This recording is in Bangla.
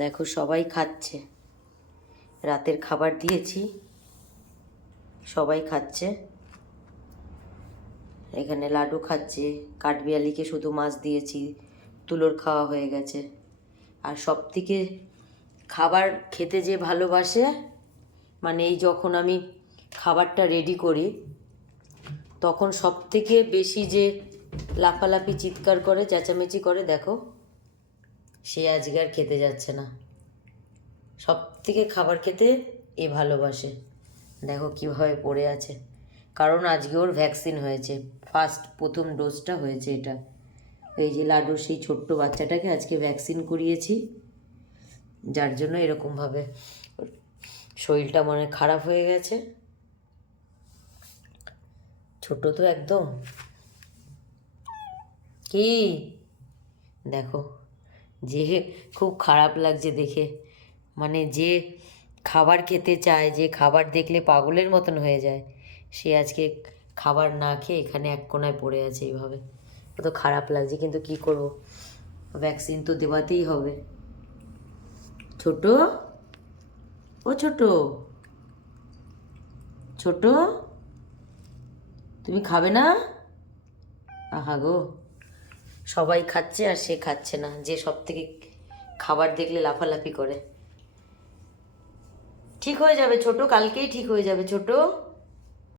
দেখো সবাই খাচ্ছে, রাতের খাবার দিয়েছি, সবাই খাচ্ছে। এখানে লাডু খাচ্ছে, কাঠবিড়ালিকে শুধু মাছ দিয়েছি, তুলোর খাওয়া হয়ে গেছে। আর সব থেকে খাবার খেতে যে ভালোবাসে, মানে এই যখন আমি খাবারটা রেডি করি তখন সব থেকে বেশি যে লাফালাফি চিৎকার করে চেঁচামেচি করে, দেখো সে আজকে আর খেতে যাচ্ছে না। সব থেকে খাবার খেতে এ ভালোবাসে, দেখো কীভাবে পড়ে আছে। কারণ আজকে ওর ভ্যাকসিন হয়েছে, প্রথম ডোজটা হয়েছে এটা। এই যে লাডু সেই ছোট্ট বাচ্চাটাকে আজকে ভ্যাকসিন করিয়েছি, যার জন্য এরকমভাবে শরীরটা মনে খারাপ হয়ে গেছে। ছোট তো একদম। কি দেখো, যে খুব খারাপ লাগছে দেখে, মানে যে খাবার খেতে চায়, যে খাবার দেখলে পাগলের মতন হয়ে যায়, সে আজকে খাবার না খেয়ে এখানে এক কোণায় পড়ে আছে এইভাবে। তো খারাপ লাগছে, কিন্তু কি করব, ভ্যাকসিন তো দেওয়াতেই হবে। ছোট, ও ছোট, ছোট, তুমি খাবে না? আহা গো, সবাই খাচ্ছে আর সে খাচ্ছে না, যে সব থেকে খাবার দেখলে লাফালাফি করে। ঠিক হয়ে যাবে ছোট, কালকেই ঠিক হয়ে যাবে ছোট।